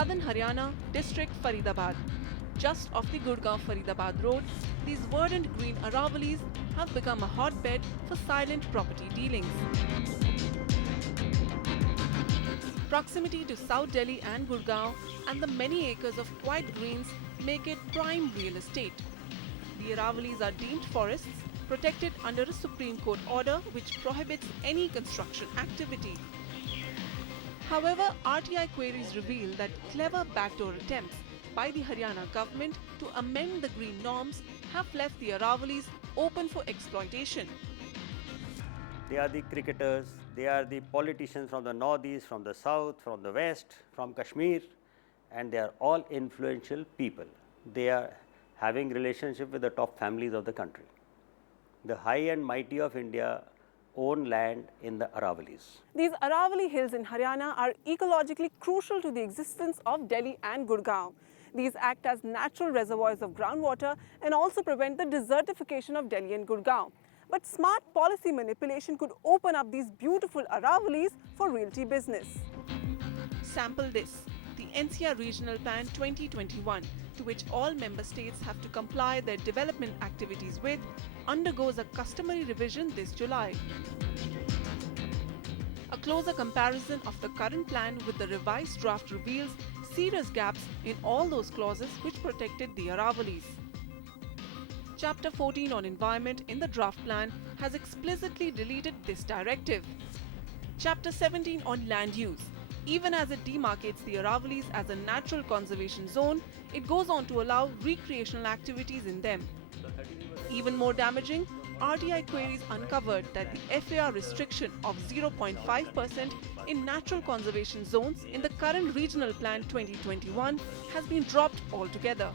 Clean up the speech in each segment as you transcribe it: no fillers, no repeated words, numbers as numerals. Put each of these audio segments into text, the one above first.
southern Haryana, district Faridabad. Just off the Gurgaon-Faridabad road, these verdant green Aravalis have become a hotbed for silent property dealings. Proximity to South Delhi and Gurgaon and the many acres of quiet greens make it prime real estate. The Aravalis are deemed forests, protected under a Supreme Court order which prohibits any construction activity. However, RTI queries reveal that clever backdoor attempts by the Haryana government to amend the green norms have left the Aravalis open for exploitation. They are the cricketers, they are the politicians from the northeast, from the south, from the west, from Kashmir, and they are all influential people. They are having relationship with the top families of the country. The high and mighty of India own land in the Aravalis. These Aravali hills in Haryana are ecologically crucial to the existence of Delhi and Gurgaon. These act as natural reservoirs of groundwater and also prevent the desertification of Delhi and Gurgaon. But smart policy manipulation could open up these beautiful Aravalis for realty business. Sample this. The NCR Regional Plan 2021, to which all member states have to comply their development activities with, undergoes a customary revision this July. A closer comparison of the current plan with the revised draft reveals serious gaps in all those clauses which protected the Aravalis. Chapter 14 on environment in the draft plan has explicitly deleted this directive. Chapter 17 on land use. Even as it demarcates the Aravalis as a natural conservation zone, it goes on to allow recreational activities in them. Even more damaging, RTI queries uncovered that the FAR restriction of 0.5% in natural conservation zones in the current Regional Plan 2021 has been dropped altogether.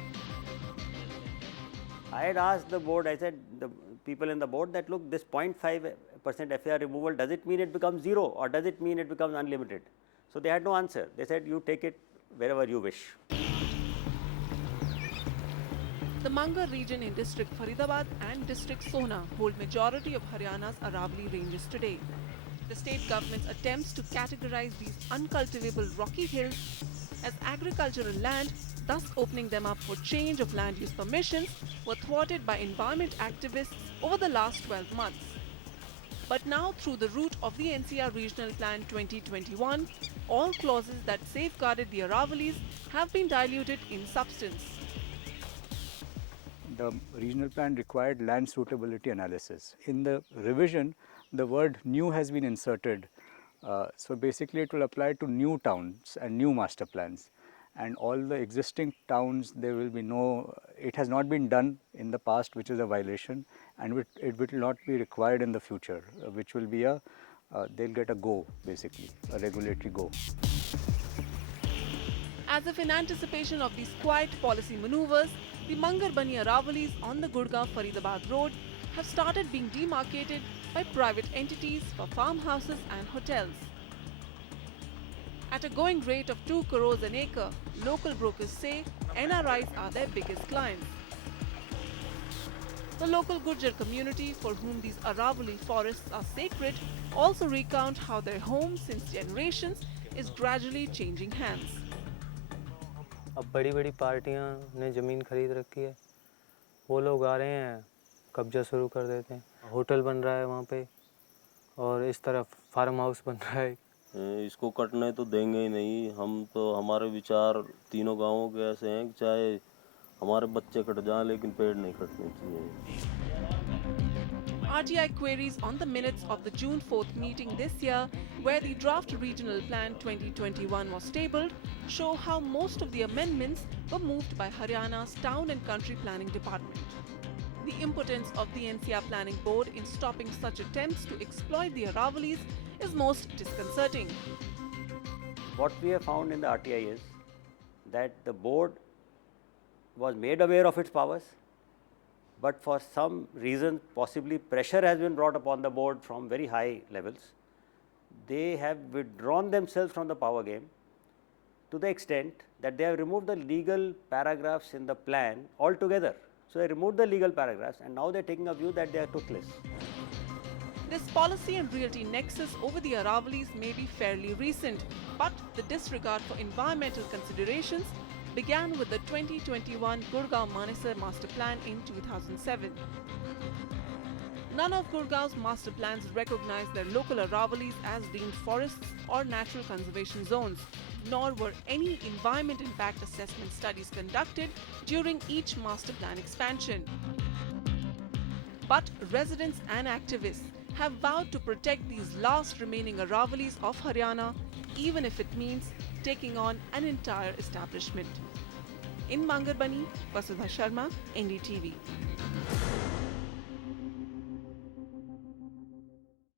I had asked the board, I said, the people in the board that look, this 0.5% FAR removal, does it mean it becomes zero or does it mean it becomes unlimited? So they had no answer. They said, you take it wherever you wish. The Mangar region in district Faridabad and district Sona hold majority of Haryana's Aravali ranges today. The state government's attempts to categorize these uncultivable rocky hills as agricultural land, thus opening them up for change of land use permissions, were thwarted by environment activists over the last 12 months. But now, through the route of the NCR Regional Plan 2021, all clauses that safeguarded the Aravalis have been diluted in substance. The regional plan required land suitability analysis. In the revision, the word new has been inserted. So basically it will apply to new towns and new master plans. And all the existing towns, there will be no, it has not been done in the past, which is a violation, and it will not be required in the future, which will be a, they'll get a go, basically, a regulatory go. As if in anticipation of these quiet policy maneuvers, the Mangarbani Aravalis on the Gurgaon-Faridabad road have started being demarcated by private entities for farmhouses and hotels. At a going rate of 2 crores an acre, local brokers say NRIs are their biggest clients. The local Gurjar community, for whom these Aravali forests are sacred, also recount how their home since generations is gradually changing hands. अब बड़ी बड़ी पार्टियां ने ज़मीन खरीद रखी है, वो लोग आ रहे हैं, कब्जा शुरू कर देते हैं। होटल बन रहा है वहाँ पे और इस तरफ फार्म हाउस बन रहा है। इसको कटने तो देंगे ही नहीं। हम तो, हमारे विचार तीनों गांवों के ऐसे हैं कि चाहे हमारे बच्चे कट जाएं लेकिन पेड़ नहीं कटने चाहिए। RTI queries on the minutes of the June 4th meeting this year, where the draft Regional Plan 2021 was tabled, show how most of the amendments were moved by Haryana's Town and Country Planning Department. The impotence of the NCR Planning Board in stopping such attempts to exploit the Aravalis is most disconcerting. What we have found in the RTI is that the board was made aware of its powers, but for some reason, possibly pressure has been brought upon the board from very high levels. They have withdrawn themselves from the power game to the extent that they have removed the legal paragraphs in the plan altogether. So they removed the legal paragraphs and now they are taking a view that they are toothless. This policy and realty nexus over the Aravalis may be fairly recent, but the disregard for environmental considerations began with the 2021 Gurgaon Manesar Master Plan in 2007. None of Gurgaon's master plans recognize their local Aravalis as deemed forests or natural conservation zones, nor were any environment impact assessment studies conducted during each master plan expansion. But residents and activists have vowed to protect these last remaining Aravalis of Haryana, even if it means taking on an entire establishment. In Mangarbani, Vasudha Sharma, NDTV.